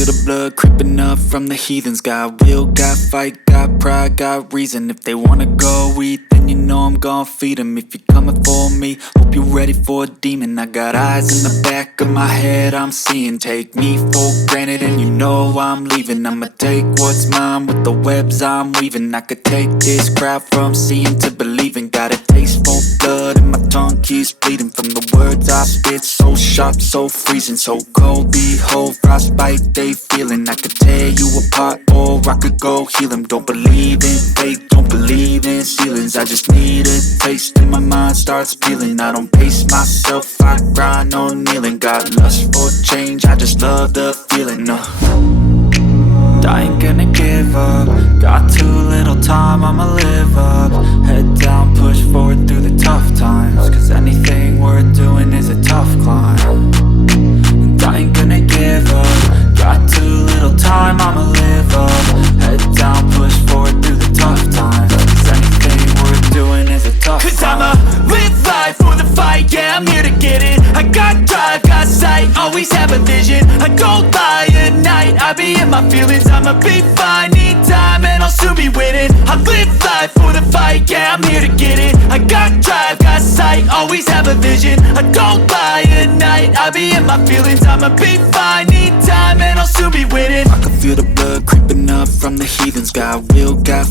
feel the blood creeping up from the heathens. Got will, got fight, got pride, got reason. If they wanna go eat, then you know I'm gon' feed them. If you're coming for me, hope you're ready for a demon. I got eyes in the back of my head, I'm seeing. Take me for granted and you know I'm leaving. I'ma take what's mine with the webs I'm weaving. I could take this crowd from seeing to believing. Got a taste for blood and my tongue keeps bleeding from the words I spit. So sharp, so freezing, so cold. Behold, frostbite they feeling. I could tear you apart or I could go heal them. Don't believe in fate, don't believe in ceilings. I just need a taste and my mind starts peeling. I don't pace myself, I grind on kneeling. Got lust for change, I just love the feeling. I ain't gonna give up. Got too little time, I'ma live up. Head down, push forward through the tough times. Cause anything worth doing is a tough climb. And I ain't gonna give up. Got too little time, I'ma live up. Head down, push forward through the tough times. Cause anything worth doing is a tough climb. Cause I'ma live life for the fight, yeah, I'm here to get it. I got drive, got sight, always have a vision. I don't lie at night, I be in my feelings. I'ma be fine, need time and I'll soon be winning. I live life for the fight, yeah, I'm here to get it. I got drive, got sight, always have a vision. I don't lie at night, I be in my feelings. I'ma be fine, need time and I'll soon be winning. I can feel the blood creeping up from the heathens. Got will, got